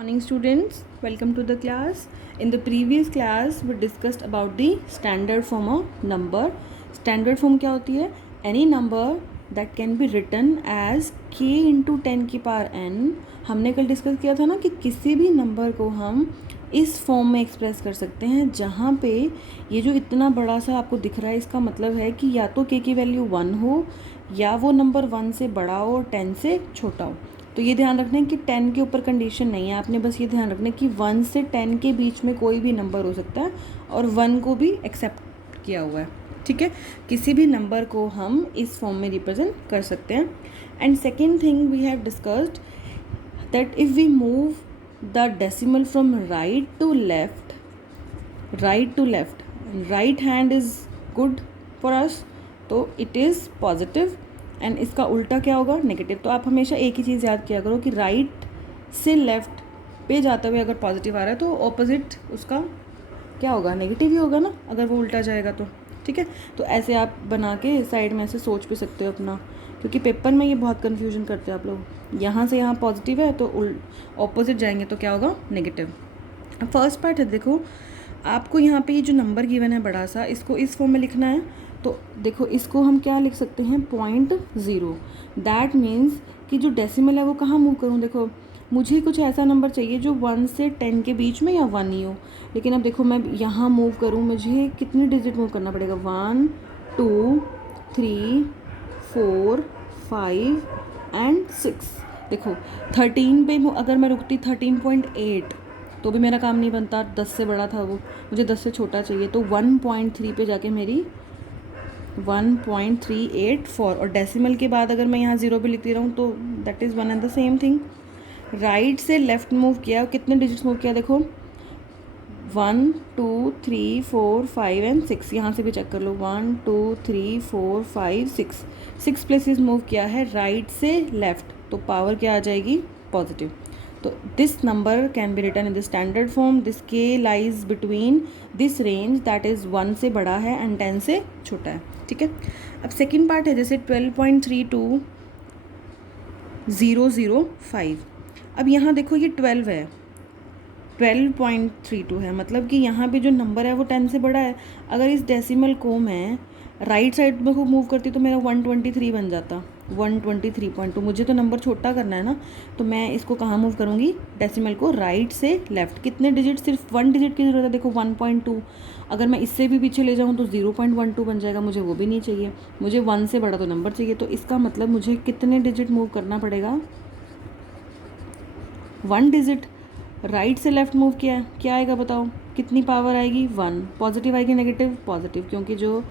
Morning students, welcome to the class. In the previous class we discussed about the standard form of number. Standard form क्या होती है? Any number that can be written as k into 10 की power n. हमने कल discuss किया था ना कि किसी भी नंबर को हम इस फॉर्म में एक्सप्रेस कर सकते हैं जहाँ पे ये जो इतना बड़ा सा आपको दिख रहा है इसका मतलब है कि या तो k की वैल्यू 1 हो या वो नंबर 1 से बड़ा हो और 10 से छोटा हो. तो ये ध्यान रखना है कि 10 के ऊपर कंडीशन नहीं है, आपने बस ये ध्यान रखना है कि 1 से 10 के बीच में कोई भी नंबर हो सकता है और 1 को भी एक्सेप्ट किया हुआ है. ठीक है, किसी भी नंबर को हम इस फॉर्म में रिप्रेजेंट कर सकते हैं. And second thing we have discussed that if we move the decimal from right to left, right hand is good for us, तो इट इज़ पॉजिटिव एंड इसका उल्टा क्या होगा? नेगेटिव. तो आप हमेशा एक ही चीज़ याद किया करो कि राइट से लेफ़्ट पे जाते हुए अगर पॉजिटिव आ रहा है तो ऑपोजिट उसका क्या होगा? नेगेटिव ही होगा ना, अगर वो उल्टा जाएगा तो. ठीक है, तो ऐसे आप बना के साइड में ऐसे सोच भी सकते हो अपना, क्योंकि पेपर में ये बहुत कन्फ्यूजन करते हैं आप लोग. यहाँ से यहाँ पॉजिटिव है तो ऑपोजिट जाएंगे तो क्या होगा? नेगेटिव. फर्स्ट पार्ट है, देखो आपको यहाँ पे ये जो नंबर गिवन है बड़ा सा, इसको इस फॉर्म में लिखना है. तो देखो इसको हम क्या लिख सकते हैं? 0.0. दैट मीन्स कि जो डेसिमल है वो कहाँ मूव करूँ? देखो मुझे कुछ ऐसा नंबर चाहिए जो 1 से 10 के बीच में या 1 ही हो. लेकिन अब देखो मैं यहाँ मूव करूँ, मुझे कितने डिजिट मूव करना पड़ेगा? 1 2 3 4 5 एंड 6. देखो 13 पे अगर मैं रुकती 13.8 तो भी मेरा काम नहीं बनता, 10 से बड़ा था वो, मुझे 10 से छोटा चाहिए. तो 1.3 पे जाके मेरी 1.384, और डेसिमल के बाद अगर मैं यहाँ ज़ीरो भी लिखती रहूँ तो that is one and the same thing. Right से लेफ़्ट मूव किया, कितने डिजिट्स मूव किया? देखो 1 2 3 4 5 एंड 6. यहाँ से भी चेक कर लो, 1 2 3 4 5 6 प्लेसेस मूव किया है राइट से लेफ़्ट, तो पावर क्या आ जाएगी? पॉजिटिव. तो this number can be written in the standard form. This के lies between this range that is 1 से बड़ा है एंड 10 से छोटा है. ठीक है, अब सेकेंड पार्ट है जैसे 12.32005. अब यहाँ देखो ये 12 है, 12.32 है, मतलब कि यहाँ पे जो नंबर है वो 10 से बड़ा है. अगर इस डेसिमल को मैं राइट साइड में को मूव करती तो मेरा 123 बन जाता, 123.2. मुझे तो नंबर छोटा करना है ना, तो मैं इसको कहाँ मूव करूँगी? डेसिमल को राइट से लेफ़्ट. कितने डिजिट? सिर्फ 1 डिजिट की ज़रूरत है. देखो 1.2, अगर मैं इससे भी पीछे ले जाऊँ तो 0.12 बन जाएगा, मुझे वो भी नहीं चाहिए. मुझे 1 से बड़ा तो नंबर चाहिए. तो इसका मतलब मुझे कितने डिजिट मूव करना पड़ेगा? 1 डिजिट. राइट से लेफ़्ट मूव किया है, क्या आएगा बताओ? कितनी पावर आएगी? 1. पॉजिटिव आएगी? नेगेटिव? पॉजिटिव, क्योंकि जो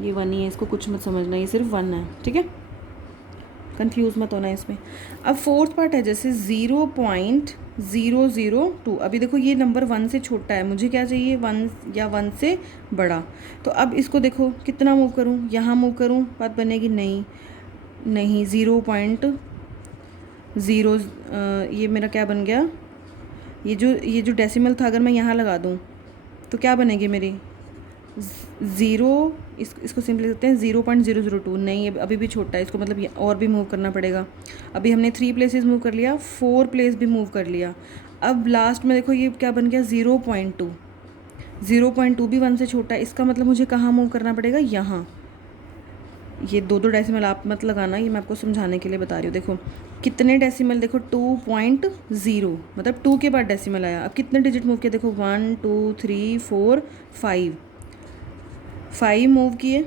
ये 1 ही है, इसको कुछ मत समझना, ये सिर्फ 1 है. ठीक है, कंफ्यूज मत होना इसमें. अब फोर्थ पार्ट है जैसे 0.002. अभी देखो ये नंबर 1 से छोटा है, मुझे क्या चाहिए? 1 या 1 से बड़ा. तो अब इसको देखो कितना मूव करूँ? यहाँ मूव करूँ, बात बनेगी? नहीं 0.0. ये मेरा क्या बन गया? ये जो डेसिमल था अगर मैं यहाँ लगा दूँ तो क्या बनेगी मेरी? 0. इसको सिंपली लिखते हैं 0.002. नहीं, ये अभी भी छोटा है, इसको मतलब और भी मूव करना पड़ेगा. अभी हमने 3 प्लेसेस मूव कर लिया, 4 प्लेस भी मूव कर लिया. अब लास्ट में देखो ये क्या बन गया? 0.2. 0.2 भी 1 से छोटा है, इसका मतलब मुझे कहाँ मूव करना पड़ेगा? यहाँ. ये दो डेसिमल आप मत लगाना, ये मैं आपको समझाने के लिए बता रही हूँ. देखो कितने डेसिमल? देखो 2.0, मतलब 2 के बाद डेसिमल आया. अब कितने डिजिट मूव किए? देखो 1 2 3 4 5 मूव किए.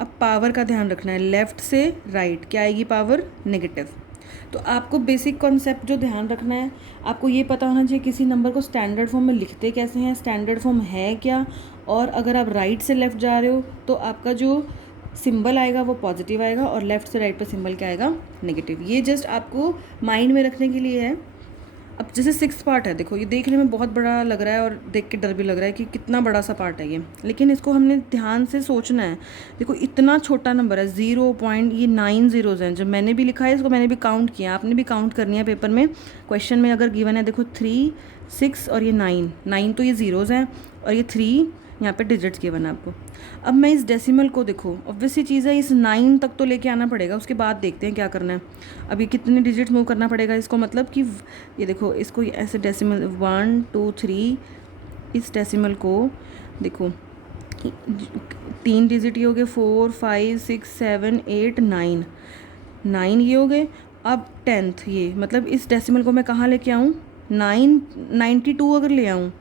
अब पावर का ध्यान रखना है, लेफ़्ट से राइट क्या आएगी? Power negative. तो आपको बेसिक कॉन्सेप्ट जो ध्यान रखना है, आपको ये पता होना चाहिए किसी नंबर को स्टैंडर्ड फॉर्म में लिखते कैसे हैं, स्टैंडर्ड फॉर्म है क्या, और अगर आप राइट से लेफ़्ट जा रहे हो तो आपका जो सिंबल आएगा वो पॉजिटिव आएगा और लेफ़्ट से राइट पर सिंबल क्या आएगा? नेगेटिव. ये जस्ट आपको माइंड में रखने के लिए है. अब जैसे 6th पार्ट है, देखो ये देखने में बहुत बड़ा लग रहा है और देख के डर भी लग रहा है कि कितना बड़ा सा पार्ट है ये, लेकिन इसको हमने ध्यान से सोचना है. देखो इतना छोटा नंबर है, 0.9 ज़ीरोज़ हैं. जब मैंने भी लिखा है इसको मैंने भी काउंट किया, आपने भी काउंट करनी है पेपर में. क्वेश्चन में अगर गिवन है देखो 3 6 और ये 9 तो ये ज़ीरोज़ हैं, और ये 3 यहाँ पे डिजिट्स गिवन है आपको। अब मैं इस डेसिमल को देखो, ऑब्वियसली चीज़ है, इस 9 तक तो लेके आना पड़ेगा, उसके बाद देखते हैं क्या करना है। अभी कितने डिजिट मूव करना पड़ेगा इसको, मतलब कि ये देखो इसको ऐसे डेसिमल 1 2 3, इस डेसिमल को देखो 3 डिजिट ये हो गए, 4 5 6 7 8 9, 9 ये हो गए। अब 10th ये, मतलब इस डेसिमल को मैं कहाँ लेके आऊँ, 92 अगर ले आऊँ,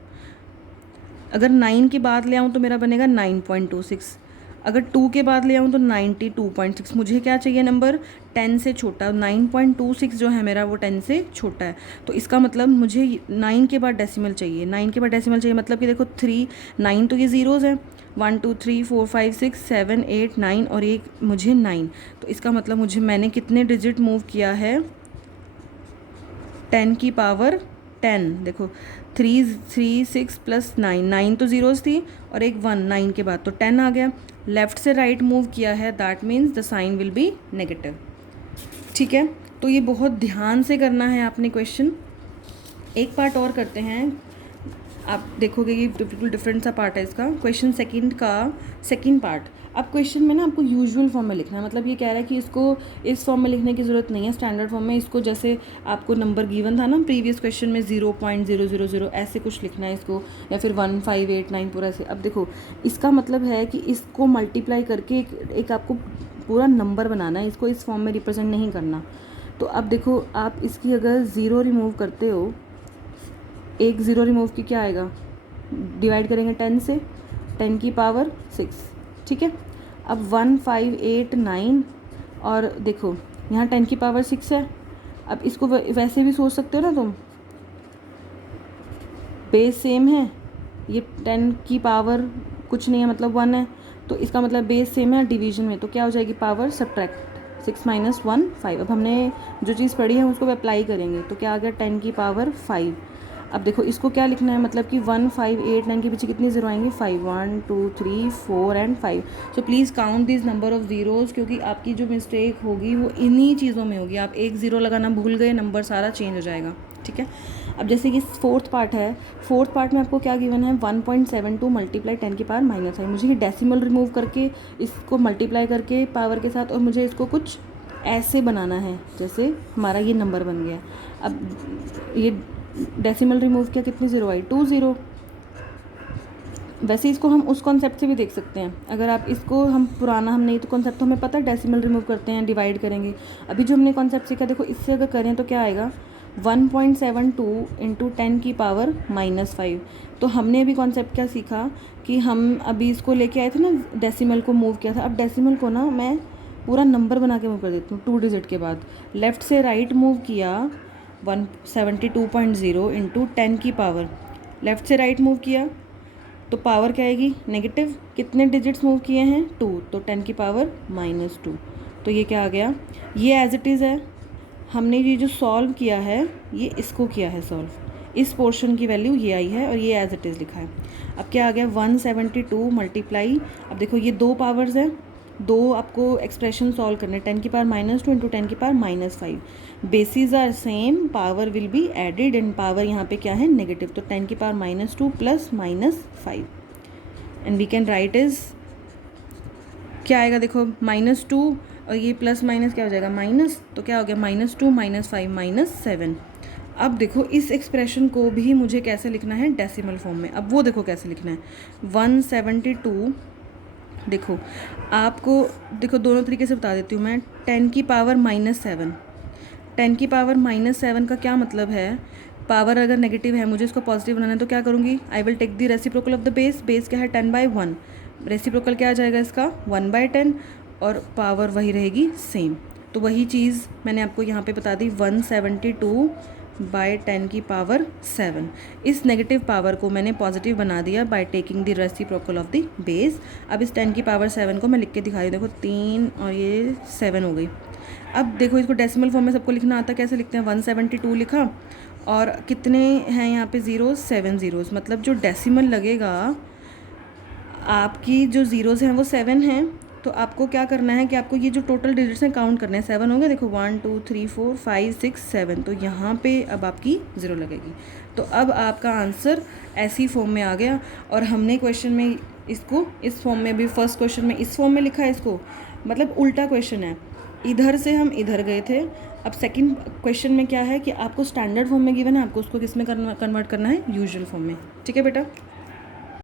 अगर 9 के बाद ले आऊँ तो मेरा बनेगा 9.26, अगर 2 के बाद ले आऊँ तो 92.6। मुझे क्या चाहिए नंबर, 10 से छोटा। 9.26 जो है मेरा वो 10 से छोटा है, तो इसका मतलब मुझे 9 के बाद डेसिमल चाहिए, 9 के बाद डेसिमल चाहिए, मतलब कि देखो 3 9 तो ये ज़ीरोज़ हैं, 1 2 3 4 5 6 7 8 9 और एक मुझे 9, तो इसका मतलब मैंने कितने डिजिट मूव किया है, 10 की पावर 10। देखो 3 3 6 प्लस 9, 9 तो ज़ीरोज़ थी और एक 1 9 के बाद, तो 10 आ गया। लेफ़्ट से राइट मूव किया है, that means the sign will be negative. ठीक है, तो ये बहुत ध्यान से करना है आपने क्वेश्चन। एक पार्ट और करते हैं, आप देखोगे ये बिल्कुल डिफरेंट सा पार्ट है इसका। क्वेश्चन सेकंड का सेकंड पार्ट, अब क्वेश्चन में ना आपको यूजुअल फॉर्म में लिखना है, मतलब ये कह रहा है कि इसको इस फॉर्म में लिखने की ज़रूरत नहीं है, स्टैंडर्ड फॉर्म में इसको, जैसे आपको नंबर गिवन था ना प्रीवियस क्वेश्चन में 0.000 ऐसे कुछ लिखना है इसको, या फिर 1589 पूरा ऐसे। अब देखो इसका मतलब है कि इसको मल्टीप्लाई करके एक आपको पूरा नंबर बनाना है, इसको इस फॉर्म में रिप्रेजेंट नहीं करना। तो अब देखो आप इसकी अगर ज़ीरो रिमूव करते हो, एक ज़ीरो रिमूव की क्या आएगा, डिवाइड करेंगे 10 से, 10 की पावर 6। ठीक है, अब 1589 और देखो यहाँ 10 की पावर 6 है। अब इसको वैसे भी सोच सकते हो ना तुम, बेस सेम है, ये 10 की पावर कुछ नहीं है मतलब 1 है, तो इसका मतलब बेस सेम है डिवीजन में, तो क्या हो जाएगी, पावर सब्ट्रैक्ट 6 - 1 5। अब हमने जो चीज़ पढ़ी है उसको अप्लाई करेंगे, तो क्या आ गया, 10 की पावर 5। अब देखो इसको क्या लिखना है, मतलब कि 1589 के पीछे कितनी ज़ीरो आएंगी, 5 1 2 3 4 and 5। So please count this number of zeros, क्योंकि आपकी जो मिस्टेक होगी वो इन्हीं चीज़ों में होगी। आप एक ज़ीरो लगाना भूल गए, नंबर सारा चेंज हो जाएगा। ठीक है, अब जैसे कि फोर्थ पार्ट है, फोर्थ पार्ट में आपको क्या गिवन है, 1.72 मल्टीप्लाई 10 की पावर -5। मुझे ये डेसिमल रिमूव करके इसको मल्टीप्लाई करके पावर के साथ, और मुझे इसको कुछ ऐसे बनाना है जैसे हमारा ये नंबर बन गया। अब ये डेसिमल रिमूव किया, कितनी ज़ीरो आई, 2 ज़ीरो। वैसे इसको हम उस कॉन्सेप्ट से भी देख सकते हैं, अगर आप इसको हम पुराना हम नहीं तो कॉन्सेप्ट तो हमें पता है, डेसिमल रिमूव करते हैं, डिवाइड करेंगे। अभी जो हमने कॉन्सेप्ट सीखा, देखो इससे अगर करें तो क्या आएगा, 1.72 इंटू 10 की पावर -5। तो हमने अभी कॉन्सेप्ट क्या सीखा कि हम अभी इसको लेके आए थे ना, डेसिमल को मूव किया था। अब डेसिमल को ना मैं पूरा नंबर बना के मूव कर देती हूँ 2 डिजिट के बाद। लेफ़्ट से राइट मूव किया 172.0 इंटू 10 की पावर, लेफ़्ट से राइट मूव किया तो पावर क्या आएगी, नेगेटिव। कितने डिजिट्स मूव किए हैं, 2, तो 10 की पावर -2। तो ये क्या आ गया, ये एज इट इज़ है। हमने ये जो सॉल्व किया है ये इसको किया है सॉल्व, इस पोर्शन की वैल्यू ये आई है और ये एज इट इज़ लिखा है। अब क्या आ गया, 172 मल्टीप्लाई, अब देखो ये 2 पावर्स हैं, 2 आपको एक्सप्रेशन सॉल्व करने, 10 की पावर -2 इंटू 10 की power -5। Bases are same, power will be added and power यहाँ पे क्या है, नेगेटिव। तो 10 की power -2 plus -5 and we can write is क्या आएगा, देखो -2 और ये प्लस माइनस क्या हो जाएगा, माइनस, तो क्या हो गया, -2 -5 -7। अब देखो इस एक्सप्रेशन को भी मुझे कैसे लिखना है, डेसिमल फॉर्म में। अब वो देखो कैसे लिखना है, 172, देखो आपको देखो दोनों तरीके से बता देती हूँ मैं। 10 की पावर -7, 10 की पावर -7 का क्या मतलब है, पावर अगर नेगेटिव है, मुझे इसको पॉजिटिव बनाना है, तो क्या करूँगी, I will take the reciprocal of the base. Base क्या है, 10/1, रेसिप्रोकल क्या आ जाएगा इसका, 1/10, और पावर वही रहेगी सेम। तो वही चीज़ मैंने आपको यहाँ पे बता दी, 172/10 की पावर 7। इस नेगेटिव पावर को मैंने पॉजिटिव बना दिया by taking the reciprocal of the base. अब इस 10 की पावर 7 को मैं लिख के दिखा दी, देखो 3 और ये 7 हो गई। अब देखो इसको डेसिमल फॉर्म में सबको लिखना आता, कैसे लिखते हैं, 172 लिखा और कितने हैं यहाँ पे ज़ीरोज़, 7 ज़ीरोज़, मतलब जो डेसिमल लगेगा आपकी जो ज़ीरोज़ हैं वो 7 हैं, तो आपको क्या करना है कि आपको ये जो टोटल डिजिट्स हैं काउंट करने हैं। 7 हो गए, देखो 1 2 3 4 5 6 7, तो यहाँ पे अब आपकी 0 लगेगी। तो अब आपका आंसर ऐसी फॉर्म में आ गया। और हमने क्वेश्चन में इसको इस फॉर्म में भी, फर्स्ट क्वेश्चन में इस फॉर्म में लिखा है इसको, मतलब उल्टा क्वेश्चन है, इधर से हम इधर गए थे। अब सेकंड क्वेश्चन में क्या है कि आपको स्टैंडर्ड फॉर्म में गिवन है, आपको उसको किस में कन्वर्ट करना है, यूजुअल फॉर्म में। ठीक है बेटा।